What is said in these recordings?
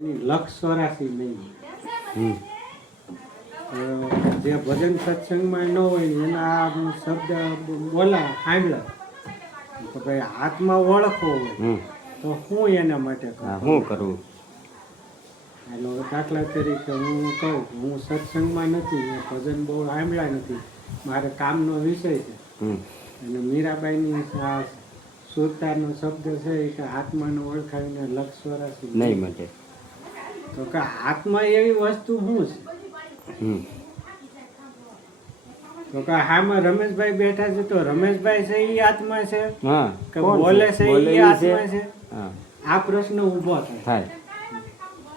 લક્ષ 84 નહીં. જે ભજન સત્સંગમાં ન હોય એના આ શબ્દ બોલા સાંભળા તો ભાઈ આત્મા ઓળખવો હોય તો હું એના માટે શું કરું? એનો દાખલા તરીકે હું કહું હું સત્સંગમાં નથી, ભજન બહુ સાંભળ્યા નથી, મારે કામનો વિષય છે. અને મીરાબાઈની આ સુરતાનો શબ્દ છે કે આત્માને ઓળખાવીને લક્ષ 84 નહીં માટે. તો કે આત્મા એવી વસ્તુ શું છે? તો કે હામાં રમેશભાઈ બેઠા છે તો રમેશભાઈ છે એ આત્મા છે કે બોલે છે એ આત્મા છે? આ પ્રશ્ન ઊભો થાય.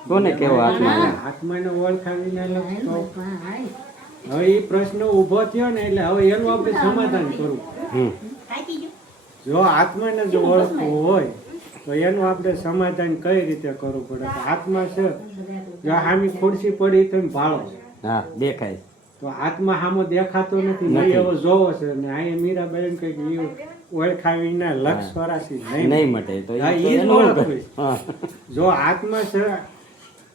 કોને કેવો આત્મા? આત્માને ઓળખાવીને હવે એ પ્રશ્ન ઊભો થયો ને એટલે હવે એનું આપણે સમાધાન કરવું. જો આત્માને જો ઓળખવું હોય તો એનું આપણે સમાધાન કઈ રીતે કરવું પડે? આત્મા છે જો હામી ખુરશી પડી તો ભાળો દેખાય તો આત્મા સામો દેખાતો નથી, એવો જોવો છે. ને આ મીરાબાઈ કઈ ઓળખાવીને લક્ષ 84 નહીં માટે તો જો આત્મા છે,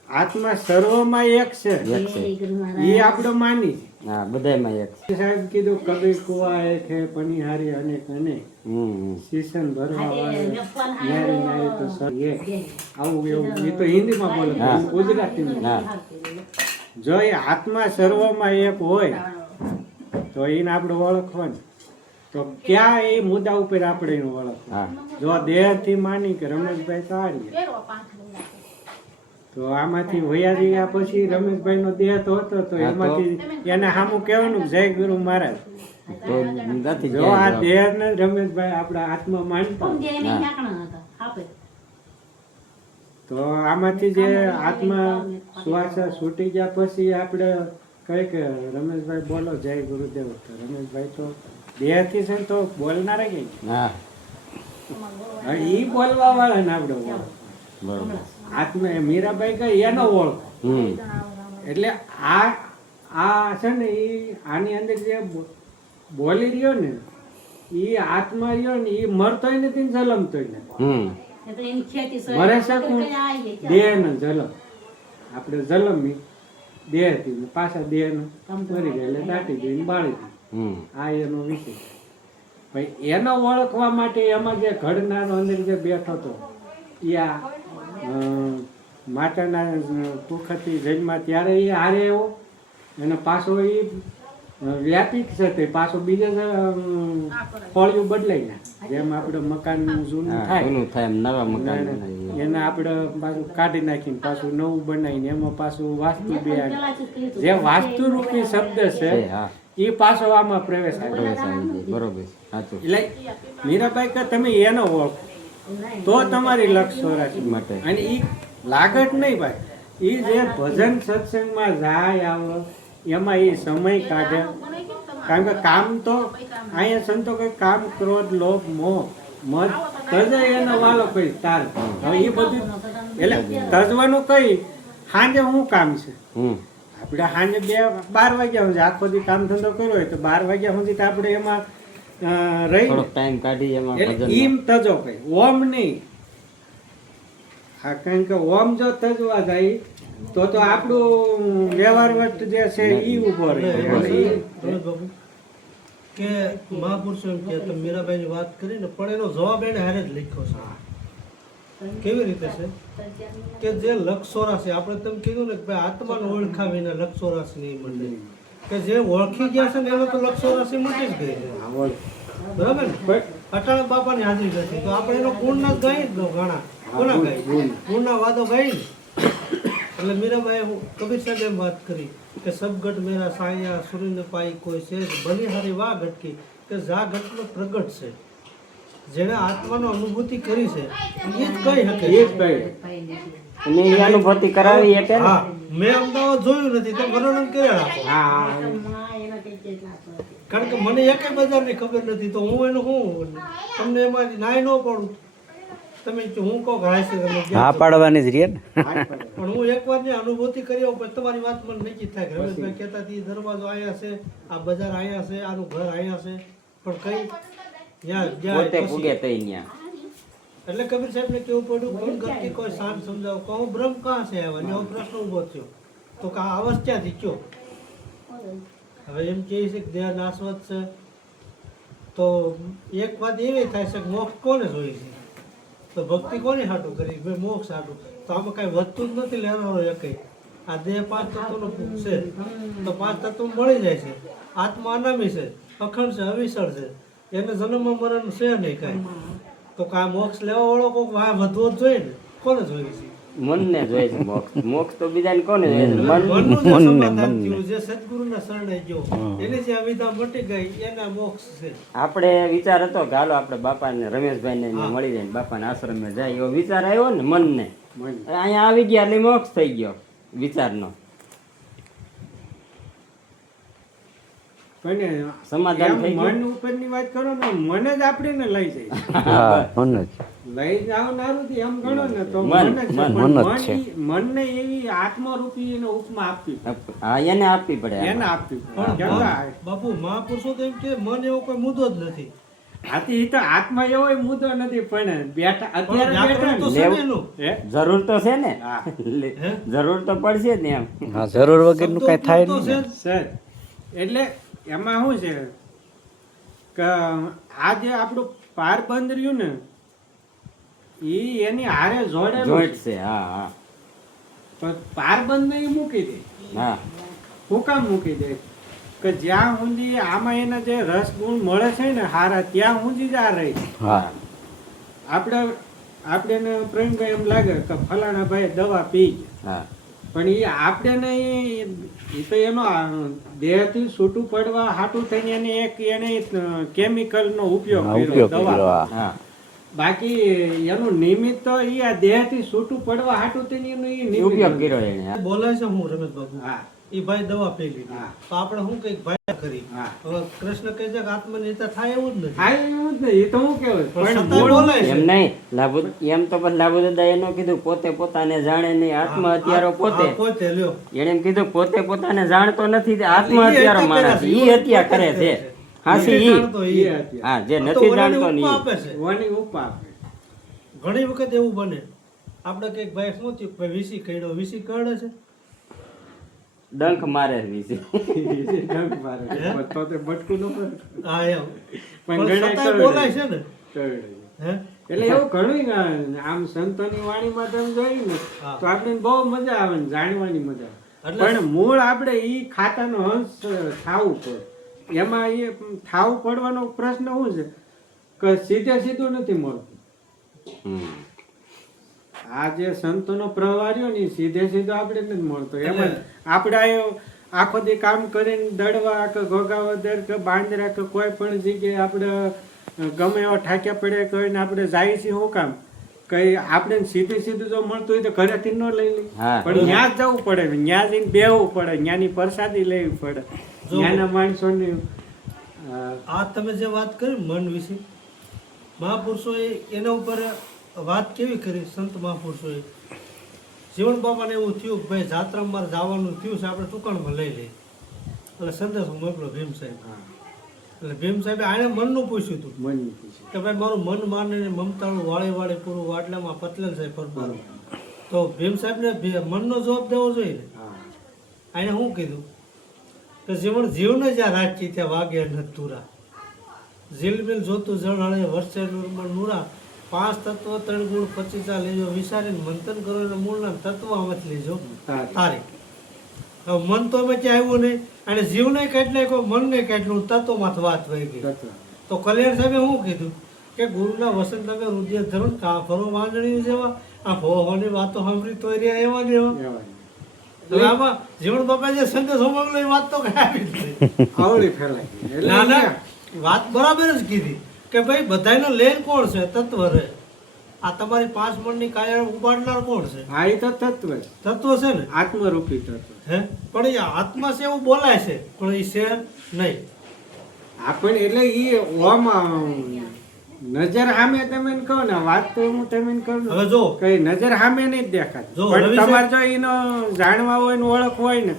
આત્મા સર્વમાં એક છે એ આપણે માની. બધામાં એક. સાહેબ કીધું કબીર કુવા એક હે પનિહારી અનેક અનેક શીશન ભરવા વાળે નારી તો સર એક. આવું એવું એ તો હિન્દીમાં બોલે, ગુજરાતીમાં. જો એ આત્મા સર્વમાં એક હોય તો એને આપણે ઓળખવાનું. તો ક્યાં એ મુદ્દા ઉપર આપણે એને ઓળખવાનું? જો દેહથી માની કે રમેશભાઈ સારી તો આમાંથી વયા ગયા પછી રમેશભાઈ નો દેહ તો હતો તો એમાંથી એને સામું કહેવાનું જય ગુરુ મહારાજ. જો આ દેહ ને રમેશભાઈ આપણા આત્મા માનતા તો આમાંથી જે આત્મા શ્વાસ છૂટી ગયા પછી આપણે કઈ કે રમેશભાઈ બોલો જય ગુરુદેવ. તો રમેશભાઈ તો દેહ થી છે તો બોલનારા કે ઈ બોલવા વાળા ને આપણે આત્મા મીરાબાઈ કઈ એનો ઓળખ. એટલે આ છે ને એ આની અંદર જે બોલી રહ્યો ને એ આત્મા રહ્યો ને એ મરતોય નથી ને જલમતોય નથી. મરે શકું દેહ ને જલમ આપણે જલમી દેહ થી પાછા દેહ ને મરી ગયા એટલે દાટી દઈને બાળી દીધી. આ એનો વિષય. ભાઈ એનો ઓળખવા માટે એમાં જે ઘડનારો અંદર જે બેઠો હતો માતાના કુખથી જન્મા ત્યારે એ હારે એવો અને પાછો એ વ્યાપિક છે તે પાછો બીજા ફળિયું બદલાઈ જાય. જેમ આપણે મકાન જૂનું થાય નવા મકાન એને આપણે પાછું કાઢી નાખીને પાછું નવું બનાવીને એમાં પાછું વાસ્તુ બિહાર જે વાસ્તુ રૂપી શબ્દ છે એ પાછો આમાં પ્રવેશ બરોબર. એટલે મીરાબાઈ કે તમે એનો ઓળખો તો તમારી લક્ષ 84 માટે. અને એ લાગત નહીં ભાઈ, એ જે ભજન સત્સંગમાં જાય આવે એમાં એ સમય કાઢે. કારણ કે કામ તો અહીંયા સંતો કે કામ ક્રોધ લોભ મોહ મત તજ એનો વાલો કઈ તાર. હવે એ બધું એટલે તજવાનું કઈ સાંજે શું કામ છે? આપણે સાંજે 12 વાગ્યા સુધી આખો દી કામ ધંધો કર્યો હોય તો 12 વાગ્યા સુધી આપણે એમાં રહી ટાઈમ કાઢી એમાં એમ તજો કઈ ઓમ નહીં. કારણ કે ઓમ જો તજવા જાય તો આપણું વ્યવહાર વટ જે છે એ ઉભો રહે. કે મહાપુરુષો એમ કે મીરાબાઈની વાત કરી ને પણ એનો જવાબ એને હારે જ લખ્યો છે. કેવી રીતે છે કે જે લક્ષ 84 આપણે તમે કીધું ને કે ભાઈ આત્માને ઓળખાવીને લક્ષ 84 નહીં મળે, કે જે ઓળખી ગયા છે ને એનો તો લક્ષ 84 મટી જ ગઈ છે. બરાબર ને? અટાણા બાપાની હાજરી નથી તો આપણે એનો ગુણના ગાઈ જ નો ઘણા કોના ગાઈ ગુણના વાદો ગાઈ ને. એટલે મીરાબાઈ કબીર સાહેબ એમ વાત કરી કે સબગટ મેરા સાયા સુરીને પાઈ કોઈ છે ભલી હારી વા ગટકી કે જા ગટનો પ્રગટ છે. જેને આત્માનો અનુભૂતિ કરી છે એ જ કહી શકે. અને એ અનુભૂતિ કરાવી કે હા મેં અમદાવાદ જોયું નથી તો વર્ણન કર્યા રાખો. કારણ કે મને એકે બજારની ખબર નથી તો હું એનું હું તમને એમાં નાય ન પડું. તમે હું કહો ઘાય છે હા પાડવાની જ રહે ને. પણ હું એકવાર ની અનુભૂતિ કરી પછી તમારી વાત મને નક્કી થાય. રમેશભાઈ કહેતા હતી દરવાજો અહીંયા છે, આ બજાર અહીંયા છે, આનું ઘર અહીંયા છે, પણ કઈ પોતે પૂગે તઈ ન્યા એટલે કબીર સાહેબ ને કેવું પડ્યું કોણ ગતિ કોઈ શાંત સમજાવો કહું બ્રહ્મ કાં છે આવ્યા એવો પ્રશ્ન ઉભો થયો તો કે આ અવસ્થાથી કયો હવે એમ કહે છે કે દેહ નાશવત છે તો એક વાત એવી થાય છે કે મોક્ષ કોને જોઈએ છે તો ભક્તિ કોની હાટું કરી ભાઈ મોક્ષ હાટું તો આમાં કઈ વધતું જ નથી લેવાનો એક આ દેહ 5 તત્વનો છે તો 5 તત્વ મળી જાય છે આત્મા અનામી છે અખંડ છે અવિસળ છે એને જન્મ મરણ છે નહીં કાંઈ તો કાંઈ મોક્ષ લેવા વાળો કોઈ વાહ વધવો જ જોઈએ ને કોને જોઈએ છે મનને જોઈએ છે મોક્ષ મોક્ષ તો બીજાને કોને જોઈએ છે મનનું જે મનને સમાધાન મનને થયું, જે સદ્ગુરુના શરણે ગયો એની જે અવિધા મટી ગઈ એના મોક્ષ છે આપણે વિચાર હતો કે હાલો આપણે બાપાને રમેશભાઈને ને મળી જાય બાપાના આશ્રમે જાય એવો વિચાર આવ્યો ને મનને અહીંયા આવી ગયા એટલે મોક્ષ થઈ ગયો વિચારનો પણ સમાધાન થઈ એમ ગયું મન ઉપરની વાત કરો ને મન જ આપણે લઈ જાય હા મન જ લઈ જનારું એમ ગણો ને તો મન, મન જ છે. મન, પણ મન જ છે. મનને એવી આત્મરૂપી એને ઉપમા આપવી પડે. હા એને આપવી પડે એને આમાં. આપવી પડે. પણ કેમ કે મન- બાપુ મહાપુરુષો તો એમ કે મન એવો કોઈ મુદ્દો જ નથી આથી ઈ તો આત્મા એવો મુદ્દો નથી પણ બેઠા પણ અત્યારે વ્યાકરણ તો બેઠા છે ને એનું. હે? જરૂર તો છે ને હા. હે? જરૂર તો પડશે જ ને એમ હા જરૂર વગરનું શબ્દો કાંઈ થાય ઉપયોગ તો નહીં છે જ. સર એટલે એમાં શું છે કે આ જે આપણું પારબંધ રહ્યું ને ઈ એની હારે જોડેલું જોઈન્ટ છે. છે હા હા પણ પારબંધ ને ઈ મૂકી દે હા હું કામ મૂકી દે કે જ્યાં સુધી આમાં એને જે રસ ગુણ મળે છે ને હારા ત્યાં સુધી જ આ રહી હા આપણે પ્રવીણભાઈ એમ લાગે કે ફલાણા ભાઈ દવા પી ગયા હા પણ એ આપણે એ તો એનો દેહથી છૂટું પડવા હાટું થઈને એને કેમિકલનો ઉપયોગ હા, કર્યો ઉપયોગ કર્યો, દવા હા. હા બાકી એનું નિમિત્ત તો એ આ દેહથી છૂટું પડવા હાટું થઈને એનું ઈ નિમિત્ત ઉપયોગ કર્યો એને બોલે છે હું રમેશ બાબુ હા એ ભાઈ દવા પી લીધી હા. તો આપણે શું કઈક ભાઈ કરી હા હવે કૃષ્ણ કહે છે કે આત્મનિર્ભર થાય એવું જ નથી હા એવું જ નહીં એ તો હું કેવું પણ પણ છતાંય મૂળ બોલાય છે. એમ નહીં લાભુ એમ તો પણ લાભુ દાદા એનું કીધું પોતે પોતાને જાણે નહીં આત્મહત્યારો પોતે હા, પોતે લ્યો એને એમ કીધું પોતે પોતાને જાણતો નથી તે આત્મહત્યારો માણસ ઈ હત્યા કરે છે હાસી નથી ઈ જાણતો ઈ ઈ. હતી. હા જે તો નથી ઓલાને જાણતો ને ઉપમા ઈ. આપે છે વાની ઉપા આપે. ઘણી વખત એવું બને આપણે કઈક ભાઈ શું થયું ભાઈ વીસી કઈડો વીસી કરડે છે ડંખ મારે વિશે ડંખ મારે. હે? તો તે બટકું ન પડે. હા એમ પણ પણ ઘણા છતાંય કરડે. બોલાય છે ને કરડે. હે એટલે એવું ઘણું આમ સંતોની વાણીમાં તમે જોયું ને હા. તો આપણે બહુ મજા આવે ને જાણવાની મજા આવે. એટલે- પણ મૂળ આપણે ઈ ખાતાનો હંસ થાવું પડે એમાં એ થાવું પડવાનો પ્રશ્ન શું છે કે સીધે સીધું નથી મળતું હમ. આ જે સંતોનો પ્રવાહ રહ્યો ને ઈ સીધે સીધો આપણે નથી મળતો એમાં આપણે આખો દી કામ કરીને દડવા કે ઘોઘાવદર કે બાંદરા કે કોઈ પણ જગ્યાએ આપણે ગમે એવા ઠાક્યા પડ્યા કહીને આપણે જાય છીએ શું કામ કઈ આપણે સીધું સીધું જો મળતું હોય તો ઘરેથી ન લઈ લઈએ હા. પણ ત્યાં જ જવું પડે ત્યાં જઈને બેહવું પડે ત્યાંની પ્રસાદી લેવી પડે જો. ત્યાંના માણસોની આ તમે જે વાત કરી મન વિશે મહાપુરુષોએ એના ઉપર વાત કેવી કરી સંત મહાપુરુષોએ જીવન બાબાને એવું થયું કે ભાઈ જાત્રામાં મારે જવાનું થયું છે આપણે ટુકણમાં લઈ લઈએ એટલે સંદેશો મોકલો ભીમ સાહેબ એટલે ભીમ સાહેબે આને મનનું પૂછ્યું હતું મનની ખુશી. કે ભાઈ મારું મન માનીને મમતાળું વાળે વાળે પૂરું વાટલામાં પતલેલ સાહેબ ફરવાનું તો ભીમ સાહેબને મનનો જવાબ દેવો જોઈએ ને હા આને શું કીધું કે જીવન જીવને જ્યાં રાખી ત્યાં વાગે ન તુરા ઝીલમિલ જોતું જળ હળે વર્ષે નૂરમાં નૂરા 5 તત્વ 3 ગુણ 25 લેજો વિચારીને મંથન કરો એટલે મૂળના તત્વ આમાંથી લેજો તારે. તારે હવે મન તો અમે ક્યાં આવ્યું નહીં અને જીવને કેટલે કોઈ મનને કેટલું તત્વમાં વાત વહી ગઈ તત્વ. તો કલ્યાણ સાહેબે શું કીધું કે ગુરુના વસન તમે રુદિય ધરણ કાફરો માંગણી જેવા આ ભોવાની વાતો સાંભળી તો રહ્યા એવા ને એવા એવા. હવે આમાં જીવન બાપા જે સંદેશો મોકલો એ વાત તો કઈ આવી જ નહીં. આવડી ફેલાઈ ગઈ. એટલે ના ના અહીંયા વાત બરાબર જ કીધી કે ભાઈ બધાયનો લેન કોણ છે તત્વ રે આ તમારી 5 મણની કાયા ઉપાડનાર કોણ છે આ ઈ તો તત્વ છે. તત્વ છે ને આત્મરૂપી તત્વ હે પણ એ આત્મા છે એવું બોલાય છે પણ એ છે નહીં આપણે એટલે ઈ ઓમ નજર સામે તમે કહો ને વાત તો હું તમે કહું હવે જો કઈ નજર સામે નહીં જ દેખાતી જો પણ રવિ તમારે જો એનો જાણવા હોય ને ઓળખ હોય ને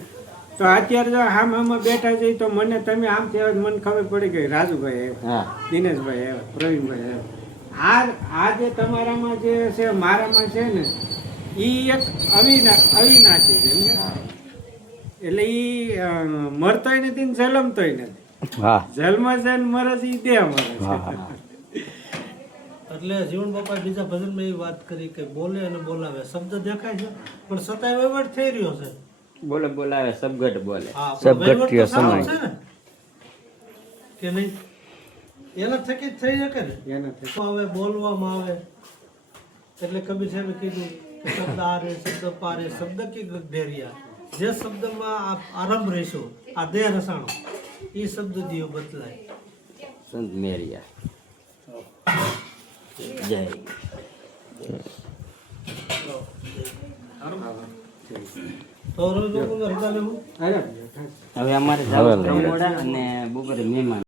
તો અત્યારે જો આમાં બેઠા છે તો મને તમે આમ થયા મને ખબર પડી ગઈ રાજુભાઈ આવ્યા હા દિનેશભાઈ આવ્યા પ્રવીણભાઈ આવ્યા આ જે તમારામાં જે છે મારામાં છે ને એ એક અવિનાશી છે સમજ્યા? એટલે ઈ મરતોય નથી ને જલમતોય નથી. હા જન્મ છે ને મરે છે ઈ દેહ મરે હા છે. હા એટલે જીવન બાપા બીજા ભજનમાં એ વાત કરી કે બોલે અને બોલાવે શબ્દ દેખાય છે પણ સતાય વહીવટ થઈ રહ્યો છે. બોલે બોલાવે સબગટ બોલે. હા, પણ સબગટ્ય વહીવટ તો સારો સમાય. છે ને કે નહીં? એના થકી જ થઈ શકે ને. એનાથી આવે બોલવામાં આવે એટલે કબીર સાહેબે કીધું કે શબ્દ આરે શબ્દ પારે શબ્દ કી ગઢેરિયા, જે શબ્દમાં આરંભ રહેશો આ દેહ રસાણો એ શબ્દ દિયો બદલાય. સંત મેરિયા જય. તો રોજ રજા લેવું અરે હવે અમારે જવું છે મોડા અને બપોરે મહેમાન